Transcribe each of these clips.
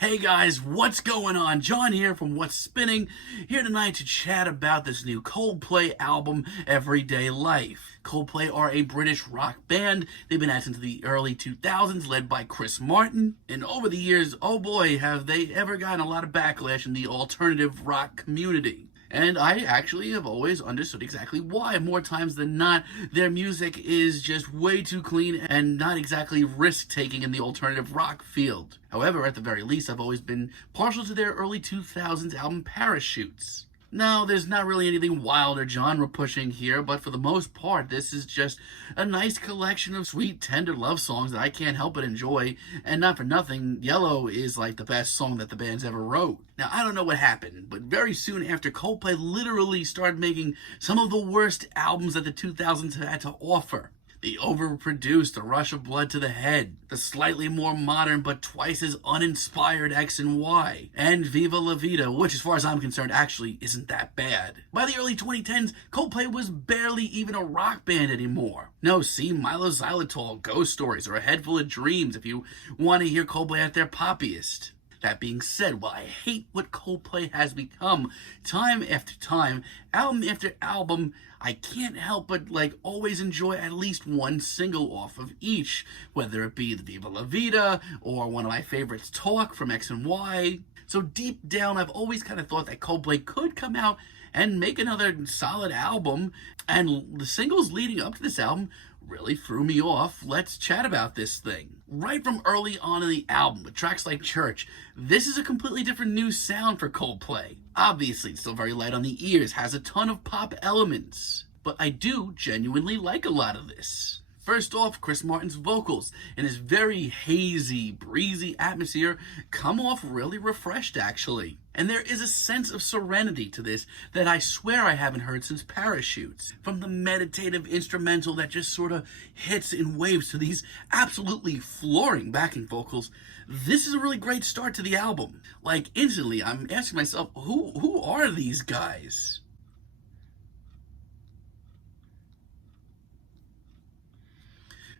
Hey guys, what's going on? John here from What's Spinning, here tonight to chat about this new Coldplay album, Everyday Life. Coldplay are a British rock band. They've been at since the early 2000s, led by Chris Martin. And over the years, oh boy, have they ever gotten a lot of backlash in the alternative rock community. And I actually have always understood exactly why. More times than not, their music is just way too clean and not exactly risk-taking in the alternative rock field. However, at the very least, I've always been partial to their early 2000s album Parachutes. Now, there's not really anything wild or genre-pushing here, but for the most part, this is just a nice collection of sweet, tender love songs that I can't help but enjoy, and not for nothing, Yellow is like the best song that the band's ever wrote. Now, I don't know what happened, but very soon after, Coldplay literally started making some of the worst albums that the 2000s had to offer. The overproduced The Rush of Blood to the Head, the slightly more modern but twice as uninspired X and Y, and Viva La Vida, which as far as I'm concerned actually isn't that bad. By the early 2010s, Coldplay was barely even a rock band anymore. No, see Milo Xylitol, Ghost Stories, or A Head Full of Dreams if you want to hear Coldplay at their poppiest. That being said, while I hate what Coldplay has become, time after time, album after album, I can't help but always enjoy at least one single off of each, whether it be the Viva La Vida or one of my favorites, Talk from X and Y. So deep down, I've always kind of thought that Coldplay could come out and make another solid album, and the singles leading up to this album really threw me off. Let's chat about this thing. Right from early on in the album, with tracks like Church, this is a completely different new sound for Coldplay. Obviously, it's still very light on the ears, has a ton of pop elements, but I do genuinely like a lot of this. First off, Chris Martin's vocals in his very hazy, breezy atmosphere come off really refreshed, actually. And there is a sense of serenity to this that I swear I haven't heard since Parachutes. From the meditative instrumental that just sort of hits in waves to these absolutely flooring backing vocals, this is a really great start to the album. Instantly, I'm asking myself, who are these guys?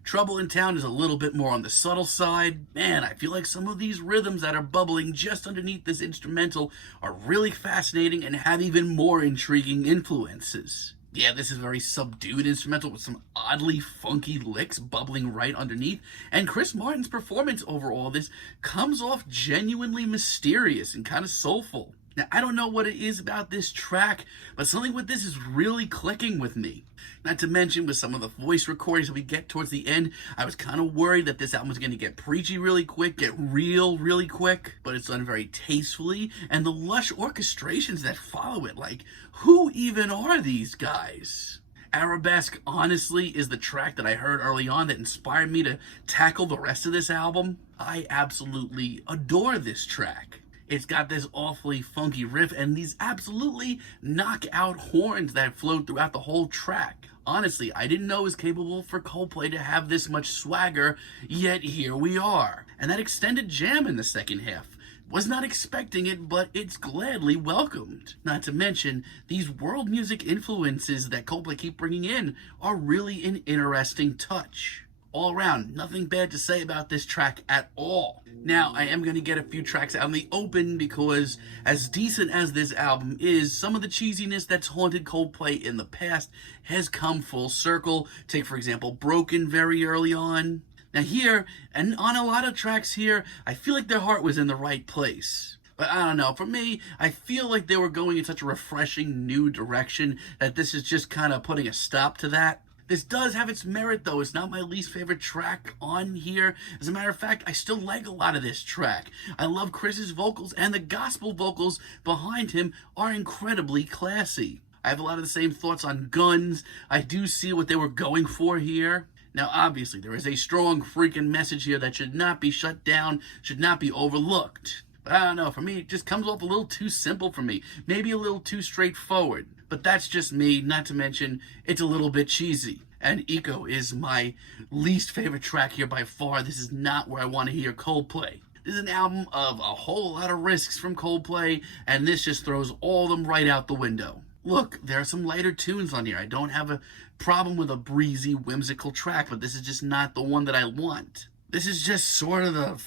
Trouble in Town is a little bit more on the subtle side. Man, I feel like some of these rhythms that are bubbling just underneath this instrumental are really fascinating and have even more intriguing influences. Yeah, this is a very subdued instrumental with some oddly funky licks bubbling right underneath, and Chris Martin's performance over all this comes off genuinely mysterious and kind of soulful. Now, I don't know what it is about this track, but something with this is really clicking with me. Not to mention, with some of the voice recordings that we get towards the end, I was kind of worried that this album was going to get preachy really quick, get real really quick, but it's done very tastefully, and the lush orchestrations that follow it, who even are these guys? Arabesque, honestly, is the track that I heard early on that inspired me to tackle the rest of this album. I absolutely adore this track. It's got this awfully funky riff and these absolutely knockout horns that float throughout the whole track. Honestly, I didn't know it was capable for Coldplay to have this much swagger, yet here we are. And that extended jam in the second half. Was not expecting it, but it's gladly welcomed. Not to mention, these world music influences that Coldplay keep bringing in are really an interesting touch. All around, nothing bad to say about this track at all. Now, I am going to get a few tracks out in the open because, as decent as this album is, some of the cheesiness that's haunted Coldplay in the past has come full circle. Take, for example, Broken very early on. Now here, and on a lot of tracks here, I feel like their heart was in the right place. But I don't know, for me, I feel like they were going in such a refreshing new direction that this is just kind of putting a stop to that. This does have its merit, though. It's not my least favorite track on here. As a matter of fact, I still like a lot of this track. I love Chris's vocals, and the gospel vocals behind him are incredibly classy. I have a lot of the same thoughts on Guns. I do see what they were going for here. Now, obviously, there is a strong freaking message here that should not be shut down, should not be overlooked. But I don't know, for me, it just comes off a little too simple for me. Maybe a little too straightforward. But that's just me, not to mention, it's a little bit cheesy. And Eco is my least favorite track here by far. This is not where I want to hear Coldplay. This is an album of a whole lot of risks from Coldplay, and this just throws all of them right out the window. Look, there are some lighter tunes on here. I don't have a problem with a breezy, whimsical track, but this is just not the one that I want. This is just sort of the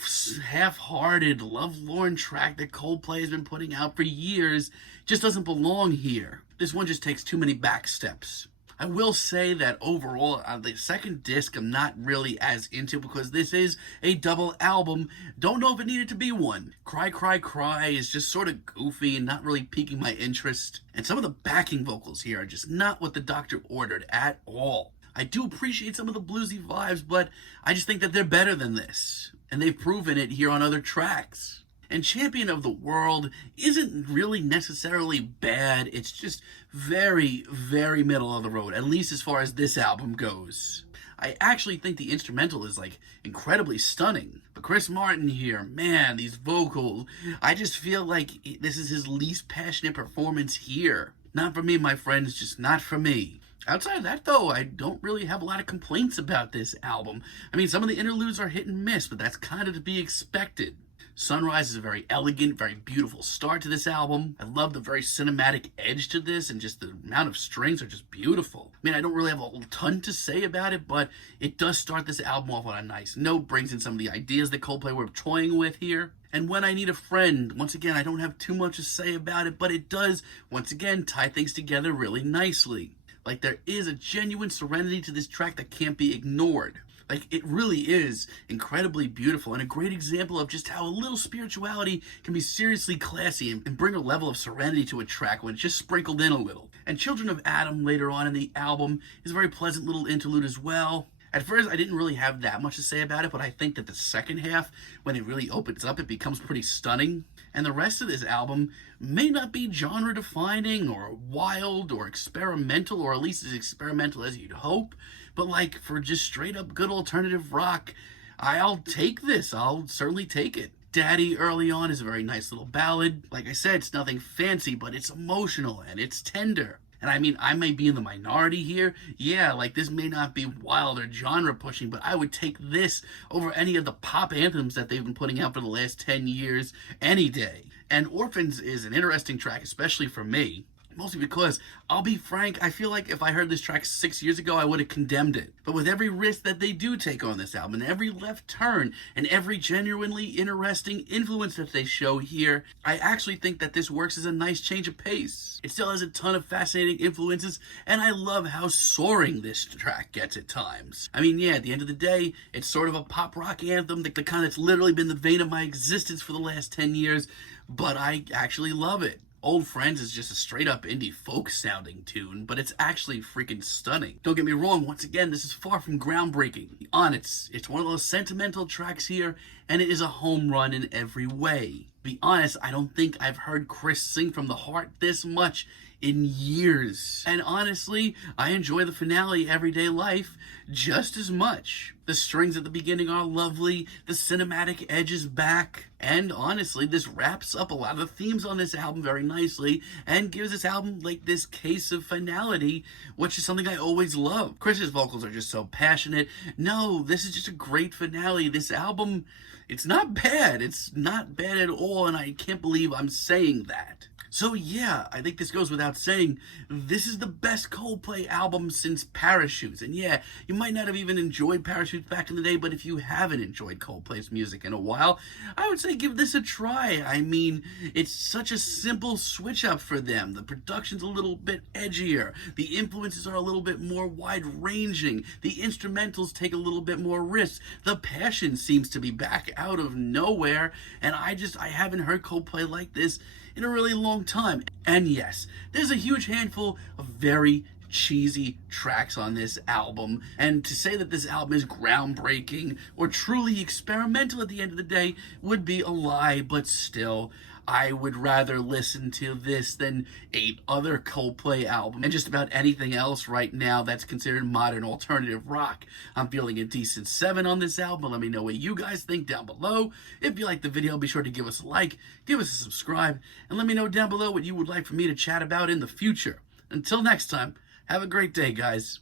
half-hearted, lovelorn track that Coldplay has been putting out for years. Just doesn't belong here. This one just takes too many back steps. I will say that overall, the second disc I'm not really as into because this is a double album. Don't know if it needed to be one. Cry, Cry, Cry is just sort of goofy and not really piquing my interest. And some of the backing vocals here are just not what the doctor ordered at all. I do appreciate some of the bluesy vibes, but I just think that they're better than this. And they've proven it here on other tracks. And Champion of the World isn't really necessarily bad. It's just very, very middle of the road, at least as far as this album goes. I actually think the instrumental is like incredibly stunning. But Chris Martin here, man, these vocals, I just feel like this is his least passionate performance here. Not for me, my friends, just not for me. Outside of that, though, I don't really have a lot of complaints about this album. I mean, some of the interludes are hit and miss, but that's kind of to be expected. Sunrise is a very elegant, very beautiful start to this album. I love the very cinematic edge to this, and just the amount of strings are just beautiful. I mean, I don't really have a ton to say about it, but it does start this album off on a nice note, brings in some of the ideas that Coldplay were toying with here. And When I Need a Friend, once again, I don't have too much to say about it, but it does, once again, tie things together really nicely. Like, there is a genuine serenity to this track that can't be ignored. Like, it really is incredibly beautiful and a great example of just how a little spirituality can be seriously classy and bring a level of serenity to a track when it's just sprinkled in a little. And Children of Adam later on in the album is a very pleasant little interlude as well. At first, I didn't really have that much to say about it, but I think that the second half, when it really opens up, it becomes pretty stunning. And the rest of this album may not be genre-defining or wild or experimental, or at least as experimental as you'd hope, but like for just straight-up good alternative rock, I'll take this. I'll certainly take it. Daddy early on is a very nice little ballad. Like I said, it's nothing fancy, but it's emotional and it's tender. And I mean, I may be in the minority here. Yeah, like this may not be wild or genre pushing, but I would take this over any of the pop anthems that they've been putting out for the last 10 years any day. And Orphans is an interesting track, especially for me. Mostly because, I'll be frank, I feel like if I heard this track 6 years ago, I would have condemned it. But with every risk that they do take on this album, and every left turn, and every genuinely interesting influence that they show here, I actually think that this works as a nice change of pace. It still has a ton of fascinating influences, and I love how soaring this track gets at times. I mean, yeah, at the end of the day, it's sort of a pop rock anthem, the kind that's literally been the vein of my existence for the last 10 years, but I actually love it. Old Friends is just a straight up indie folk sounding tune, but it's actually freaking stunning. Don't get me wrong, once again, this is far from groundbreaking. It's one of those sentimental tracks here, and it is a home run in every way. To be honest, I don't think I've heard Chris sing from the heart this much in years. And honestly, I enjoy the finale, Everyday Life, just as much. The strings at the beginning are lovely, the cinematic edge is back, and honestly, this wraps up a lot of the themes on this album very nicely, and gives this album like this case of finality, which is something I always love. Chris's vocals are just so passionate. No, this is just a great finale. This album, it's not bad. It's not bad at all, and I can't believe I'm saying that. So yeah, I think this goes without saying, this is the best Coldplay album since Parachutes. And yeah, you might not have even enjoyed Parachutes back in the day, but if you haven't enjoyed Coldplay's music in a while, I would say give this a try. I mean, it's such a simple switch up for them. The production's a little bit edgier. The influences are a little bit more wide-ranging. The instrumentals take a little bit more risks. The passion seems to be back out of nowhere, and I haven't heard Coldplay like this in a really long time. And yes, there's a huge handful of very cheesy tracks on this album, and to say that this album is groundbreaking or truly experimental at the end of the day would be a lie, but still, I would rather listen to this than 8 other Coldplay albums and just about anything else right now that's considered modern alternative rock. I'm feeling a decent 7 on this album. Let me know what you guys think down below. If you like the video, be sure to give us a like, give us a subscribe, and let me know down below what you would like for me to chat about in the future. Until next time, have a great day, guys.